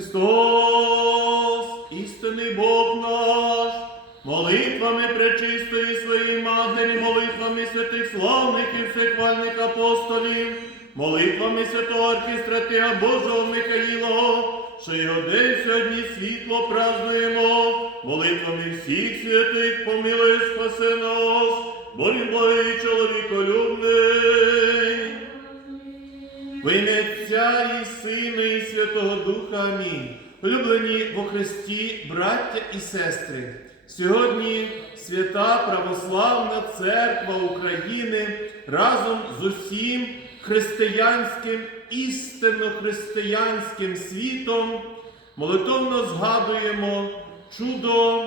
Христос, істинний Бог наш, молитвами пречистої своєї матері, молитвами святих славних і всехвальних апостолів, молитвами святого архістратига Божого Михаїла, що його день сьогодні світло празднуємо, молитвами всіх святих помилуй спаси нас, бо він благий чоловіколюбний. В ім'я Отця і Сина, і Святого Духа. Амінь. Улюблені во Христі, браття і сестри, сьогодні свята Православна Церква України разом з усім християнським, істинно християнським світом молитовно згадуємо чудо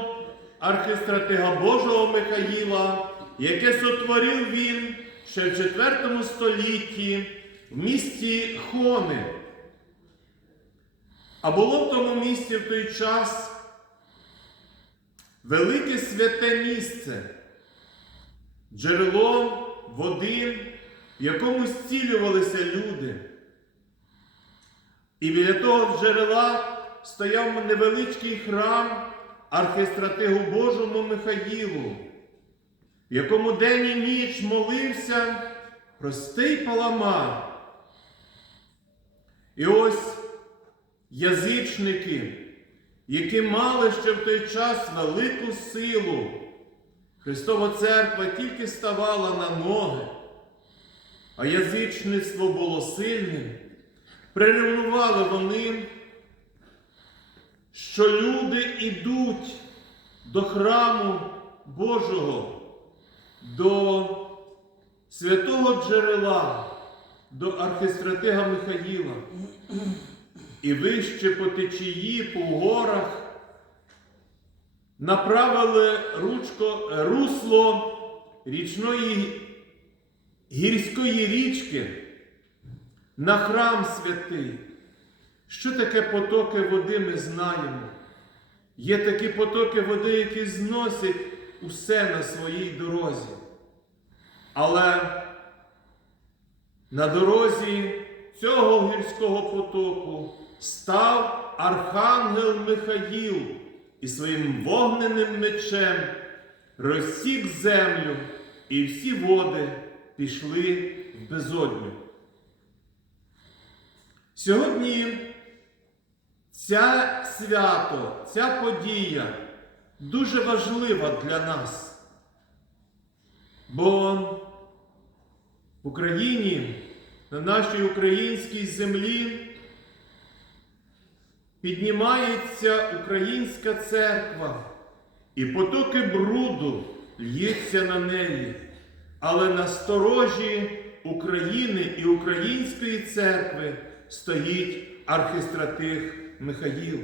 архистратига Божого Михаїла, яке сотворив він ще в IV столітті в місті Хони. А було в тому місті в той час велике святе місце, джерело води, в якому зцілювалися люди. І біля того джерела стояв невеличкий храм архистратигу Божому Михаїлу, в якому день і ніч молився простий паламар. І ось язичники, які мали ще в той час велику силу, Христова Церква тільки ставала на ноги, а язичництво було сильним, приревнували вони, що люди йдуть до храму Божого, до святого джерела до архистратига Михаїла. І вище по течії, по горах направили ручко, русло річної гірської річки на храм святий. Що таке потоки води, ми знаємо. Є такі потоки води, які зносять усе на своїй дорозі. Але на дорозі цього гірського потоку став архангел Михаїл і своїм вогненним мечем розсік землю, і всі води пішли в безодню. Сьогодні ця свято, ця подія дуже важлива для нас. Бо в Україні, на нашій українській землі піднімається українська церква, і потоки бруду л'ється на неї, але на сторожі України і української церкви стоїть архистратих Михаїл.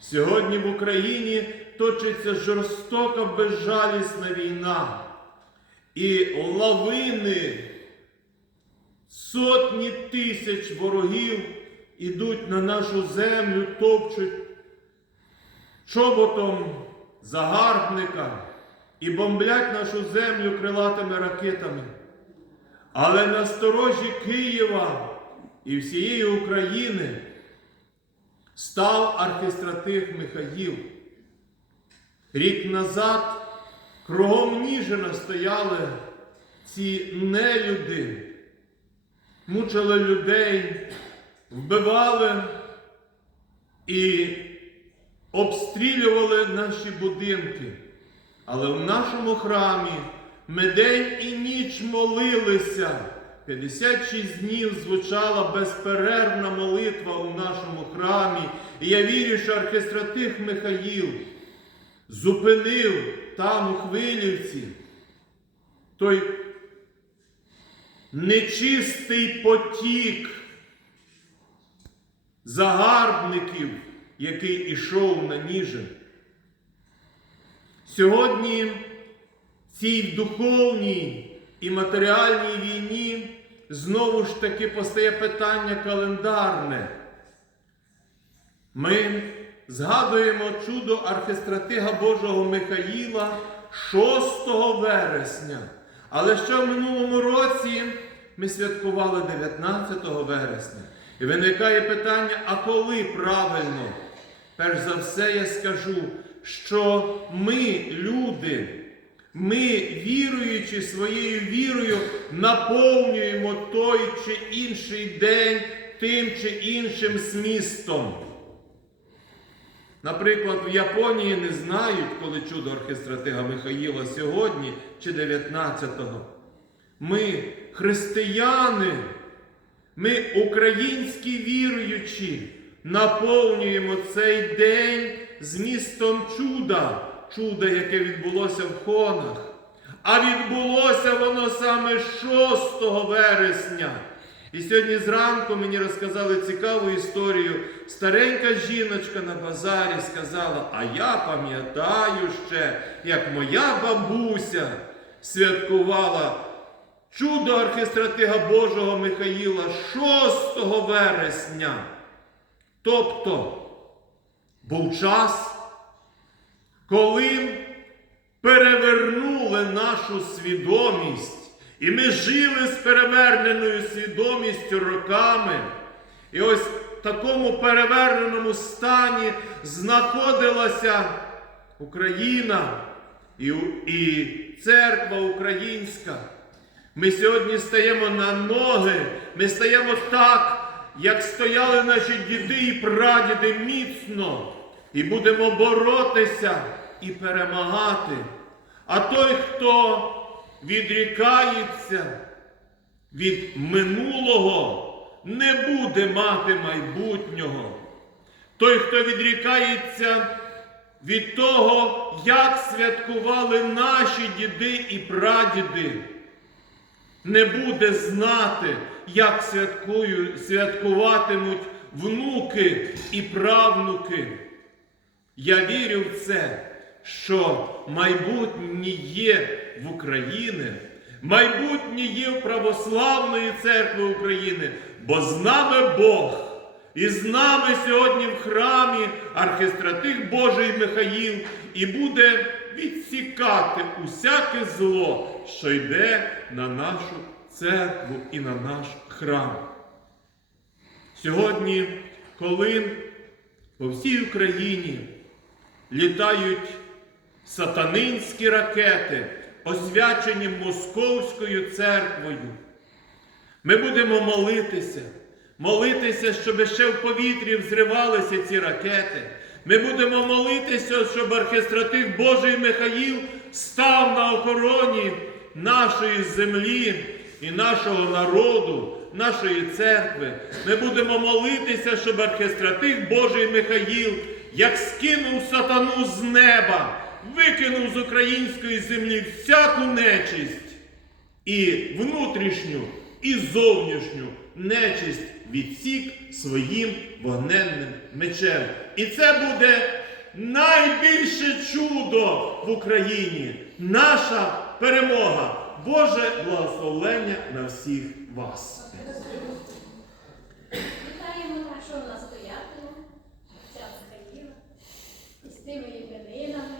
Сьогодні в Україні точиться жорстока безжалісна війна. І лавини, сотні тисяч ворогів ідуть на нашу землю, топчуть чоботом загарбника і бомблять нашу землю крилатими ракетами. Але на сторожі Києва і всієї України став архистратих Михаїл. Рік назад Кругом Ніжина стояли ці нелюди, мучили людей, вбивали і обстрілювали наші будинки. Але в нашому храмі ми день і ніч молилися. 56 днів звучала безперервна молитва у нашому храмі. І я вірю, що архистратих Михаїл зупинив там у Хвилівці той нечистий потік загарбників, який ішов на Ніжин. Сьогодні цій духовній і матеріальній війні знову ж таки постає питання календарне. Ми згадуємо чудо архистратига Божого Михаїла 6 вересня. Але ще в минулому році ми святкували 19 вересня. І виникає питання, а коли правильно? Перш за все, я скажу, що ми, люди, ми, віруючи своєю вірою, наповнюємо той чи інший день тим чи іншим змістом. Наприклад, в Японії не знають, коли чудо оркестратига Михаїла сьогодні чи 19-го. Ми християни, ми українські віруючі, наповнюємо цей день змістом чуда, чуда, яке відбулося в Хонах. А відбулося воно саме 6 вересня. І сьогодні зранку мені розказали цікаву історію. Старенька жіночка на базарі сказала: А я пам'ятаю ще, як моя бабуся святкувала чудо архистратига Божого Михаїла 6 вересня. Тобто був час, коли перевернули нашу свідомість, і ми жили з переверненою свідомістю роками. І ось в такому переверненому стані знаходилася Україна і, і церква українська. Ми сьогодні стаємо на ноги, ми стаємо так, як стояли наші діди і прадіди міцно, і будемо боротися і перемагати. А той, хто відрікається від минулого, не буде мати майбутнього. Той, хто відрікається від того, як святкували наші діди і прадіди, не буде знати, як святкуватимуть внуки і правнуки. Я вірю в це, що майбутнє є в Україні, майбутнє є в Православної церкви України, бо з нами Бог. І з нами сьогодні в храмі архистратих Божий Михаїл і буде відсікати усяке зло, що йде на нашу церкву і на наш храм. Сьогодні, коли по всій Україні літають сатанинські ракети, освячені Московською церквою, ми будемо молитися, молитися, щоб ще в повітрі взривалися ці ракети. Ми будемо молитися, щоб архистратих Божий Михаїл став на охороні нашої землі і нашого народу, нашої церкви. Ми будемо молитися, щоб архистратих Божий Михаїл, як скинув сатану з неба, викинув з української землі всяку нечисть і внутрішню, і зовнішню нечисть відсік своїм вогненним мечем. І це буде найбільше чудо в Україні, наша перемога. Боже благословення на всіх вас. Вітаємо нашого настоятеля, отця Михаїла, із тими іменинами.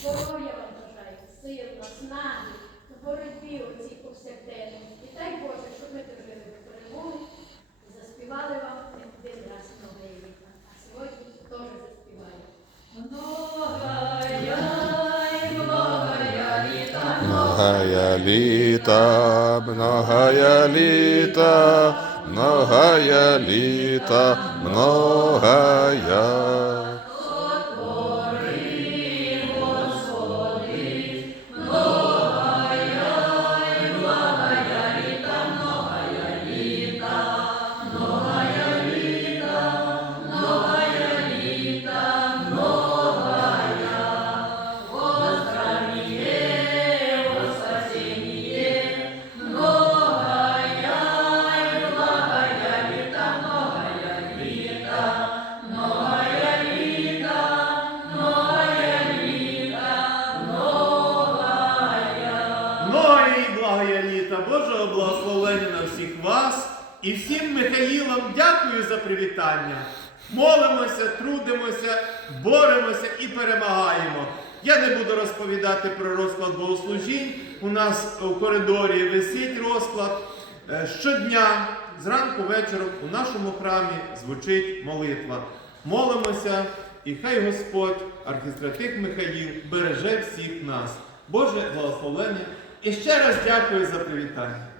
Здоров'я вам бажаю, сил, наснаги, в боротьбі у цій повсякденній. І дай Боже, щоб ми дожили до перемоги і заспівали вам не один раз нове літа. А сьогодні теж заспіваємо. Многая літа, многая літа, многая літа, многая. І всім Михаїлам дякую за привітання. Молимося, трудимося, боремося і перемагаємо. Я не буду розповідати про розклад богослужінь. У нас у коридорі висить розклад. Е, Щодня зранку вечором у нашому храмі звучить молитва. Молимося, і хай Господь, архістратик Михаїл, береже всіх нас. Боже благословення. І ще раз дякую за привітання.